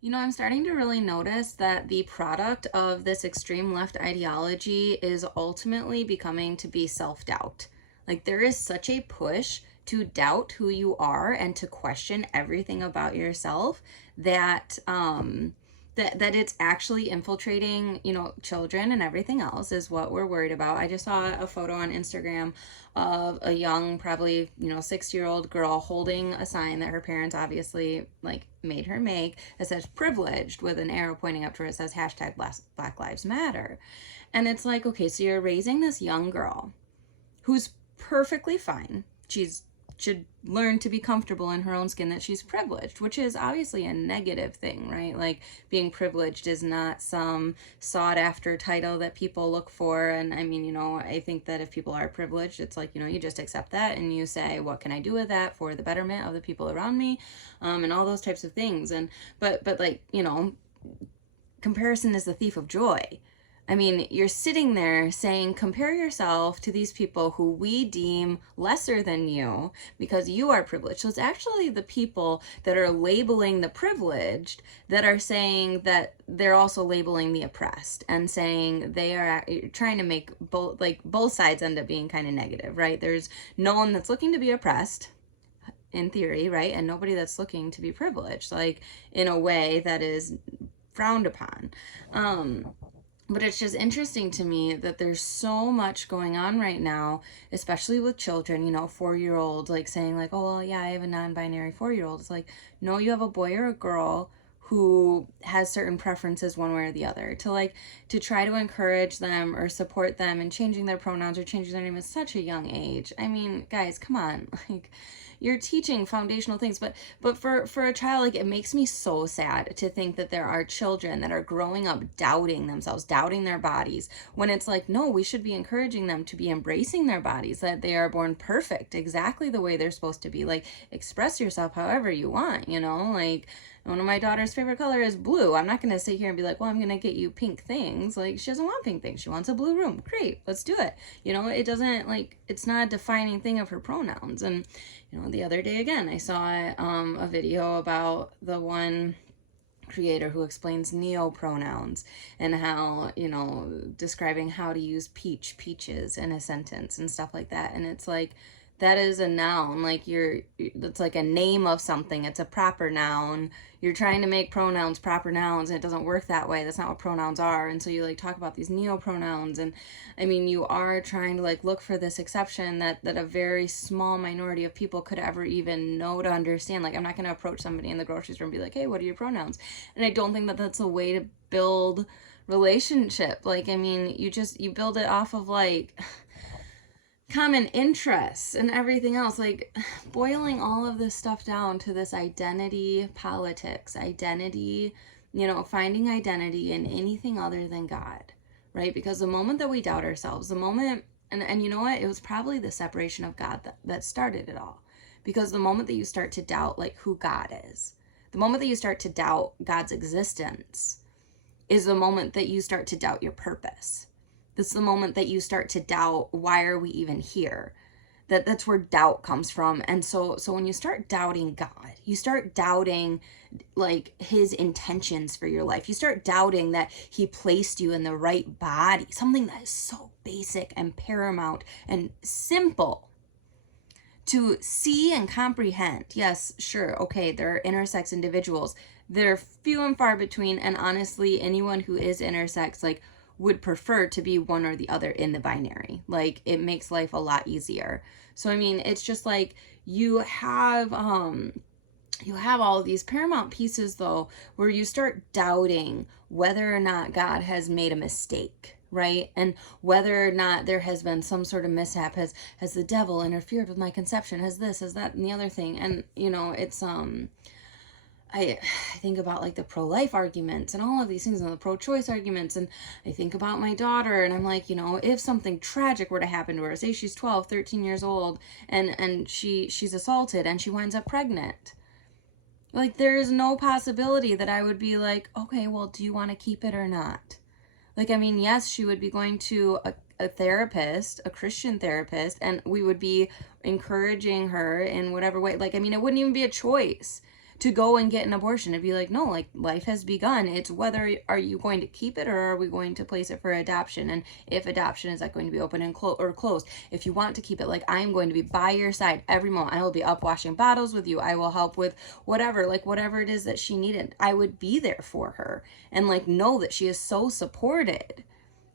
You know, I'm starting to really notice that the product of this extreme left ideology is ultimately becoming to be self-doubt. Like, there is such a push to doubt who you are and to question everything about yourself that that it's actually infiltrating, children and everything else is what we're worried about. I just saw a photo on Instagram of a young, probably, 6-year-old girl holding a sign that her parents obviously like made her make that says privileged with an arrow pointing up to her. It says hashtag Black Lives Matter. And it's like, okay, so you're raising this young girl who's perfectly fine. She's should learn to be comfortable in her own skin, that she's privileged, which is obviously a negative thing, right? Like, being privileged is not some sought after title that people look for. And I mean, I think that if people are privileged, it's like, you just accept that and you say, what can I do with that for the betterment of the people around me? And all those types of things. And but like, comparison is the thief of joy. I mean, you're sitting there saying, compare yourself to these people who we deem lesser than you because you are privileged. So it's actually the people that are labeling the privileged that are saying that they're also labeling the oppressed and saying they are trying to make both sides end up being kind of negative, right? There's no one that's looking to be oppressed in theory, right? And nobody that's looking to be privileged, like in a way that is frowned upon. But it's just interesting to me that there's so much going on right now, especially with children, 4-year-olds, like saying like, oh, well, yeah, I have a non-binary 4-year-old. It's like, no, you have a boy or a girl who has certain preferences one way or the other. To try to encourage them or support them in changing their pronouns or changing their name at such a young age. I mean, guys, come on. Like, you're teaching foundational things, but for a child, like, it makes me so sad to think that there are children that are growing up doubting themselves, doubting their bodies, when it's like, no, we should be encouraging them to be embracing their bodies, that they are born perfect exactly the way they're supposed to be. Like, express yourself however you want, like, one of my daughter's favorite color is blue. I'm not going to sit here and be like, well, I'm going to get you pink things. Like, she doesn't want pink things. She wants a blue room. Great, let's do it. It doesn't, like, it's not a defining thing of her pronouns. And the other day again, I saw a video about the one creator who explains neo-pronouns and how, describing how to use peaches in a sentence and stuff like that. And it's like, that is a noun. Like, it's like a name of something. It's a proper noun. You're trying to make pronouns proper nouns, and it doesn't work that way. That's not what pronouns are. And so you like talk about these neo-pronouns, and I mean, you are trying to like look for this exception that a very small minority of people could ever even know to understand. Like, I'm not going to approach somebody in the grocery store and be like, hey, what are your pronouns? And I don't think that that's a way to build relationship. Like, I mean, you build it off of like common interests and everything else. Like, boiling all of this stuff down to this identity politics, identity, finding identity in anything other than God, right? Because the moment that we doubt ourselves, the moment, and you know what, it was probably the separation of God that started it all. Because the moment that you start to doubt like who God is, the moment that you start to doubt God's existence, is the moment that you start to doubt your purpose. That's the moment that you start to doubt, why are we even here? That's where doubt comes from. And so when you start doubting God, you start doubting like his intentions for your life. You start doubting that he placed you in the right body, something that is so basic and paramount and simple to see and comprehend. Yes, sure, okay, there are intersex individuals. They're few and far between, and honestly, anyone who is intersex, like, would prefer to be one or the other in the binary. Like, it makes life a lot easier. So I mean, it's just like you have all of these paramount pieces though, where you start doubting whether or not God has made a mistake, right? And whether or not there has been some sort of mishap. Has the devil interfered with my conception? Has this, has that, and the other thing? And it's I think about like the pro-life arguments and all of these things and the pro-choice arguments, and I think about my daughter, and I'm like, if something tragic were to happen to her, say she's 12, 13 years old, and she's assaulted and she winds up pregnant. Like, there is no possibility that I would be like, okay, well, do you want to keep it or not? Like, I mean, yes, she would be going to a therapist, a Christian therapist, and we would be encouraging her in whatever way. Like, I mean, it wouldn't even be a choice to go and get an abortion. It'd be like, no, like life has begun. It's whether are you going to keep it or are we going to place it for adoption? And if adoption, is that going to be open and or closed? If you want to keep it, like I am going to be by your side every moment. I will be up washing bottles with you. I will help with whatever, like whatever it is that she needed. I would be there for her and like know that she is so supported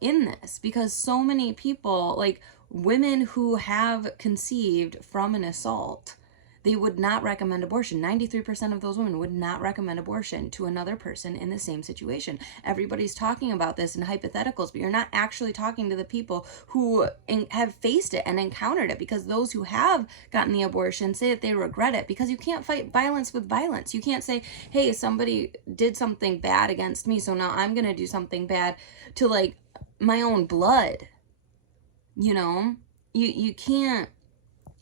in this, because so many people, like women who have conceived from an assault, they would not recommend abortion. 93% of those women would not recommend abortion to another person in the same situation. Everybody's talking about this in hypotheticals, but you're not actually talking to the people who have faced it and encountered it, because those who have gotten the abortion say that they regret it, because you can't fight violence with violence. You can't say, hey, somebody did something bad against me, so now I'm going to do something bad to like my own blood. You know, you can't.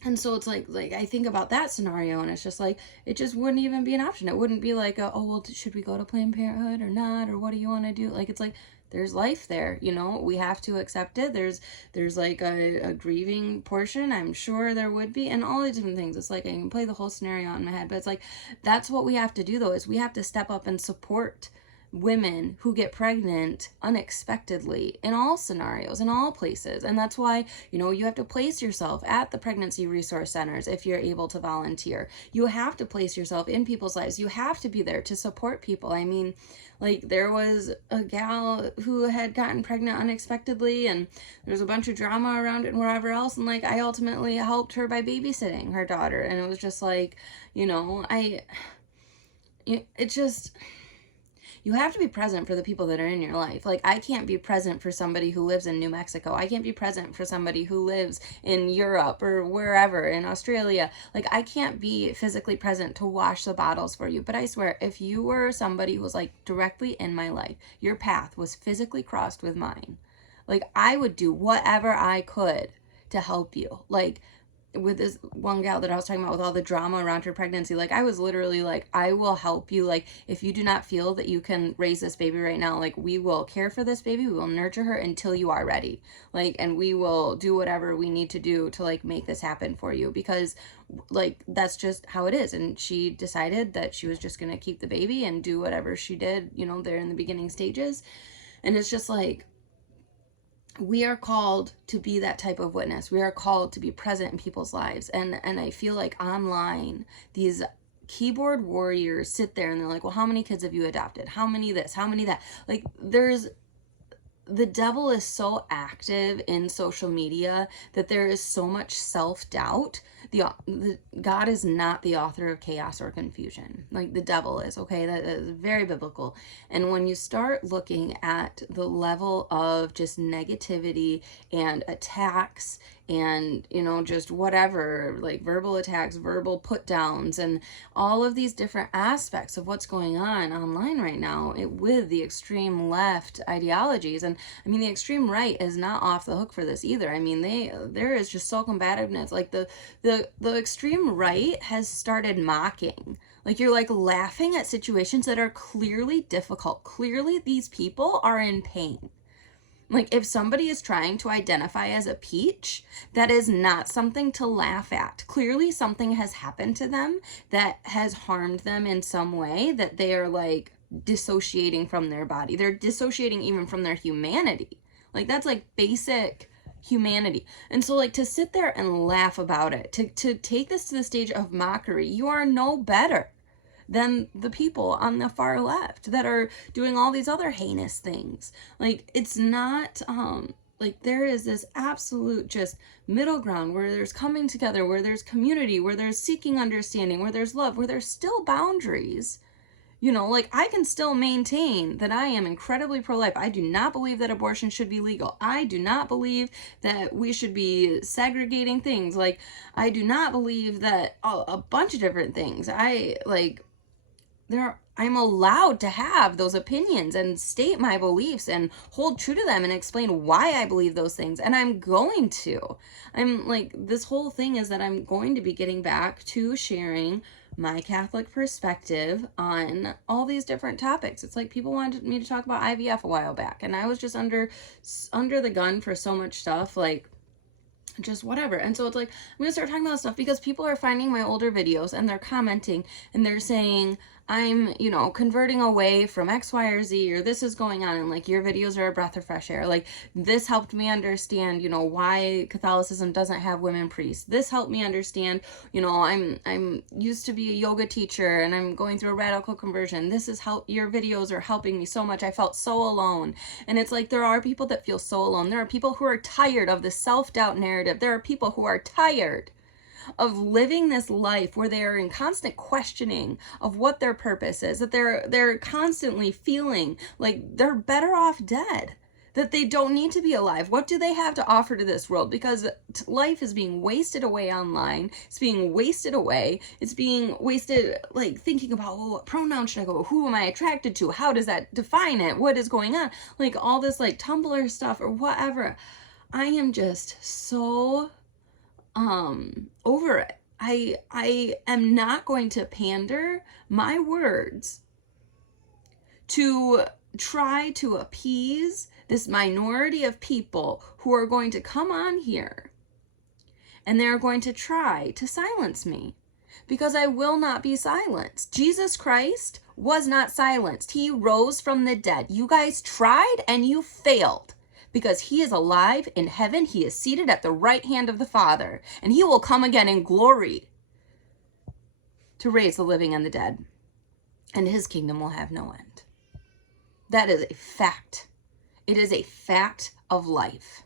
And so it's like I think about that scenario and it's just like, it just wouldn't even be an option. It wouldn't be like, oh, well, should we go to Planned Parenthood or not? Or what do you want to do? Like, it's like, there's life there, you know, we have to accept it. There's like a grieving portion. I'm sure there would be, and all these different things. It's like, I can play the whole scenario in my head, but it's like, that's what we have to do though, is we have to step up and support women who get pregnant unexpectedly in all scenarios, in all places. And that's why, you know, you have to place yourself at the pregnancy resource centers if you're able to volunteer. You have to place yourself in people's lives. You have to be there to support people. I mean, like there was a gal who had gotten pregnant unexpectedly and there's a bunch of drama around it and wherever else, and like I ultimately helped her by babysitting her daughter. And it was just like, you know, it just, you have to be present for the people that are in your life. Like, I can't be present for somebody who lives in New Mexico. I can't be present for somebody who lives in Europe or wherever, in Australia. Like, I can't be physically present to wash the bottles for you. But I swear, if you were somebody who was like directly in my life, your path was physically crossed with mine, like, I would do whatever I could to help you. Like, with this one gal that I was talking about with all the drama around her pregnancy, like I was literally like, I will help you. Like, if you do not feel that you can raise this baby right now, like we will care for this baby, we will nurture her until you are ready. Like, and we will do whatever we need to do to like make this happen for you, because like that's just how it is. And she decided that she was just going to keep the baby and do whatever she did, you know, there in the beginning stages. And it's just like, we are called to be that type of witness. We are called to be present in people's lives. And I feel like online, these keyboard warriors sit there and they're like, well, how many kids have you adopted? How many this? How many that? Like, the devil is so active in social media that there is so much self-doubt. God is not the author of chaos or confusion. Like, the devil is, okay? That is very biblical. And when you start looking at the level of just negativity and attacks and, you know, just whatever, like verbal attacks, verbal put downs, and all of these different aspects of what's going on online right now with the extreme left ideologies. And I mean, the extreme right is not off the hook for this either. I mean, there is just so combativeness. Like the extreme right has started mocking. Like, you're like laughing at situations that are clearly difficult. Clearly these people are in pain. Like, if somebody is trying to identify as a peach, that is not something to laugh at. Clearly something has happened to them that has harmed them in some way, that they are like dissociating from their body. They're dissociating even from their humanity. Like, that's like basic humanity. And so like to sit there and laugh about it, to take this to the stage of mockery, you are no better than the people on the far left that are doing all these other heinous things. Like, it's not like there is this absolute just middle ground where there's coming together, where there's community, where there's seeking understanding, where there's love, where there's still boundaries. You know, like, I can still maintain that I am incredibly pro-life. I do not believe that abortion should be legal. I do not believe that we should be segregating things. Like, I do not believe that a bunch of different things. I'm allowed to have those opinions and state my beliefs and hold true to them and explain why I believe those things. And I'm going to. I'm like, this whole thing is that I'm going to be getting back to sharing my Catholic perspective on all these different topics. It's like people wanted me to talk about IVF a while back, and I was just under the gun for so much stuff. Like, just whatever. And so it's like, I'm gonna start talking about stuff because people are finding my older videos and they're commenting and they're saying, I'm, converting away from X, Y, or Z, or this is going on, and like your videos are a breath of fresh air. Like this helped me understand, why Catholicism doesn't have women priests. This helped me understand, I'm used to be a yoga teacher and I'm going through a radical conversion. This is how your videos are helping me so much. I felt so alone. And it's like there are people that feel so alone. There are people who are tired of the self-doubt narrative. There are people who are tired of living this life where they are in constant questioning of what their purpose is, that they're constantly feeling like they're better off dead, that they don't need to be alive. What do they have to offer to this world? Because life is being wasted away online. It's being wasted away. It's being wasted like thinking about, well, what pronoun should I go? Who am I attracted to? How does that define it? What is going on? Like all this like Tumblr stuff or whatever. I am just so over it. I am not going to pander my words to try to appease this minority of people who are going to come on here and they're going to try to silence me, because I will not be silenced. Jesus Christ was not silenced. He rose from the dead. You guys tried and you failed. Because he is alive in heaven. He is seated at the right hand of the Father. And he will come again in glory to raise the living and the dead. And his kingdom will have no end. That is a fact. It is a fact of life.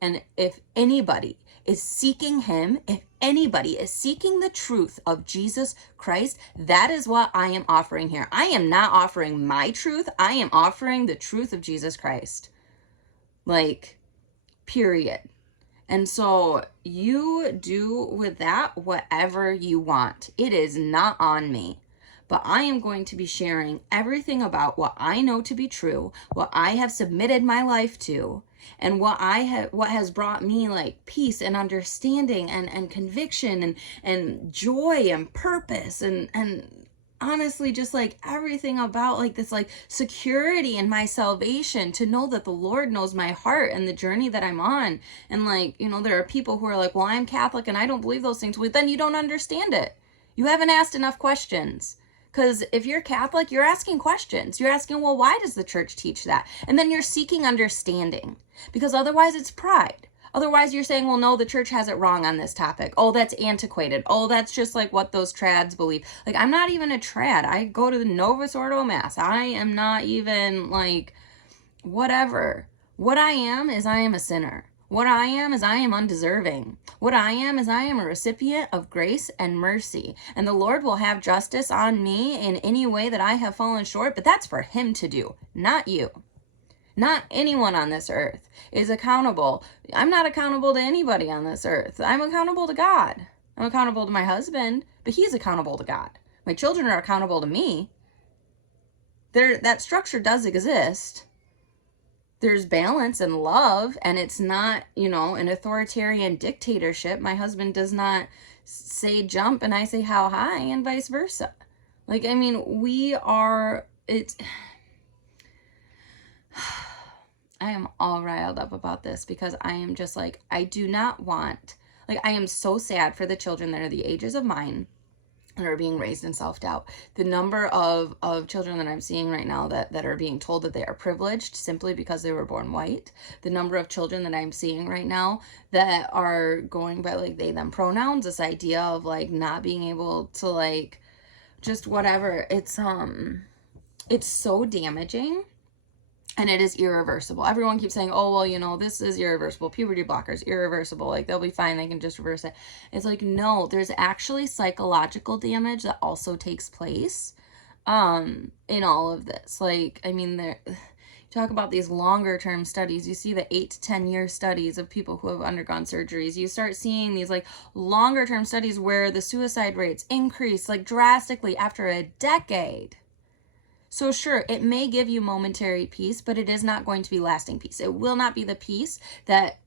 And if anybody is seeking him, if anybody is seeking the truth of Jesus Christ, that is what I am offering here. I am not offering my truth. I am offering the truth of Jesus Christ. Like, period. And so you do with that whatever you want. It is not on me. But I am going to be sharing everything about what I know to be true, what I have submitted my life to, and what has brought me like peace and understanding and conviction and joy and purpose and honestly just like everything about like this like security in my salvation, to know that the Lord knows my heart and the journey that I'm on. And like, there are people who are like, well, I'm Catholic and I don't believe those things. Well, then you don't understand it. You haven't asked enough questions. Because if you're Catholic, you're asking questions. You're asking, well, why does the church teach that? And then you're seeking understanding, because otherwise it's pride. Otherwise, you're saying, well, no, the church has it wrong on this topic. Oh, that's antiquated. Oh, that's just like what those trads believe. Like, I'm not even a trad. I go to the Novus Ordo Mass. I am not even like whatever. What I am is I am a sinner. What I am is I am undeserving. What I am is I am a recipient of grace and mercy. And the Lord will have justice on me in any way that I have fallen short, but that's for him to do, not you. Not anyone on this earth is accountable. I'm not accountable to anybody on this earth. I'm accountable to God. I'm accountable to my husband, but he's accountable to God. My children are accountable to me. That structure does exist. There's balance and love, and it's not, an authoritarian dictatorship. My husband does not say jump and I say how high, and vice versa. Like, I mean, I am all riled up about this because I am just like, I do not want, like, I am so sad for the children that are the ages of mine that are being raised in self-doubt. The number of children that I'm seeing right now that are being told that they are privileged simply because they were born white. The number of children that I'm seeing right now that are going by like they, them pronouns, this idea of like not being able to like just whatever. It's so damaging. And it is irreversible. Everyone keeps saying, oh, well, this is irreversible. Puberty blockers, irreversible. Like, they'll be fine. They can just reverse it. It's like, no, there's actually psychological damage that also takes place in all of this. Like, I mean, you talk about these longer term studies. You see the 8 to 10 year studies of people who have undergone surgeries. You start seeing these like longer term studies where the suicide rates increase like drastically after a decade. So sure, it may give you momentary peace, but it is not going to be lasting peace. It will not be the peace that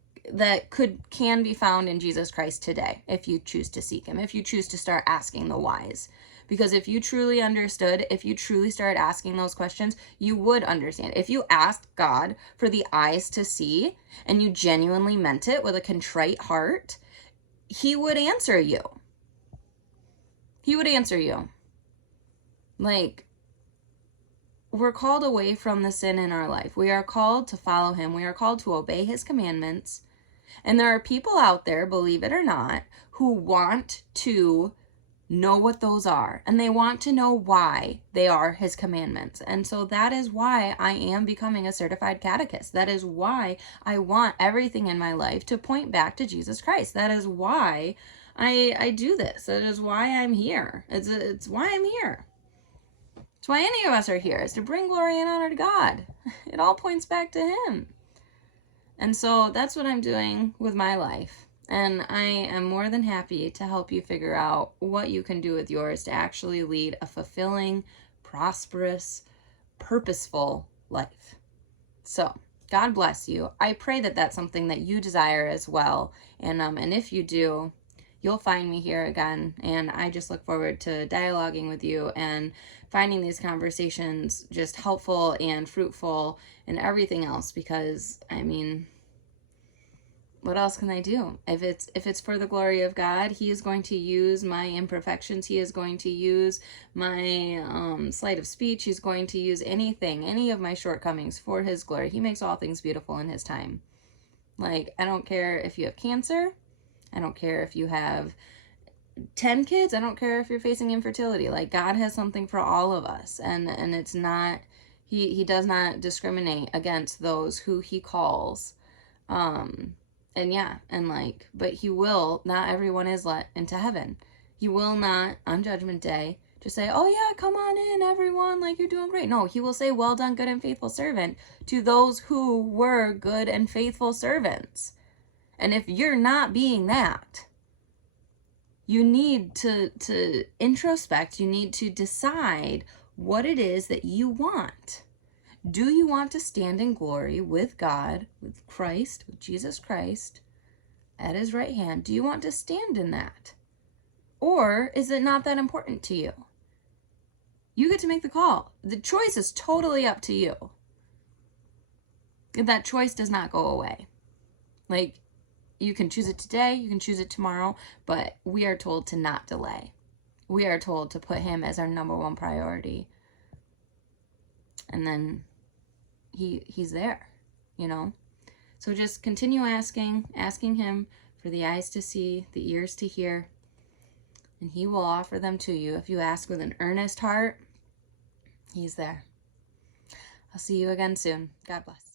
can be found in Jesus Christ today if you choose to seek him, if you choose to start asking the whys. Because if you truly understood, if you truly started asking those questions, you would understand. If you asked God for the eyes to see and you genuinely meant it with a contrite heart, he would answer you. He would answer you. Like, we're called away from the sin in our life. We are called to follow him. We are called to obey his commandments. And there are people out there, believe it or not, who want to know what those are. And they want to know why they are his commandments. And so that is why I am becoming a certified catechist. That is why I want everything in my life to point back to Jesus Christ. That is why I do this. That is why I'm here. It's why I'm here. It's why any of us are here, is to bring glory and honor to God. It all points back to him. And so that's what I'm doing with my life. And I am more than happy to help you figure out what you can do with yours to actually lead a fulfilling, prosperous, purposeful life. So God bless you. I pray that that's something that you desire as well. And if you do, you'll find me here again. And I just look forward to dialoguing with you and finding these conversations just helpful and fruitful and everything else. Because, I mean, what else can I do? If it's for the glory of God, he is going to use my imperfections. He is going to use my sleight of speech. He's going to use anything, any of my shortcomings for his glory. He makes all things beautiful in his time. Like, I don't care if you have cancer. I don't care if you have 10 kids. I don't care if you're facing infertility. Like, God has something for all of us. And it's not, he does not discriminate against those who he calls. And yeah, and like, but he will, not everyone is let into heaven. He will not, on Judgment Day, just say, oh yeah, come on in, everyone, like, you're doing great. No, he will say, well done, good and faithful servant, to those who were good and faithful servants. And if you're not being that, you need to introspect, you need to decide what it is that you want. Do you want to stand in glory with God, with Christ, with Jesus Christ at his right hand? Do you want to stand in that? Or is it not that important to you? You get to make the call. The choice is totally up to you. That choice does not go away. Like, you can choose it today, you can choose it tomorrow, but we are told to not delay. We are told to put him as our number one priority. And then he's there, you know? So just continue asking him for the eyes to see, the ears to hear, and he will offer them to you. If you ask with an earnest heart, he's there. I'll see you again soon. God bless.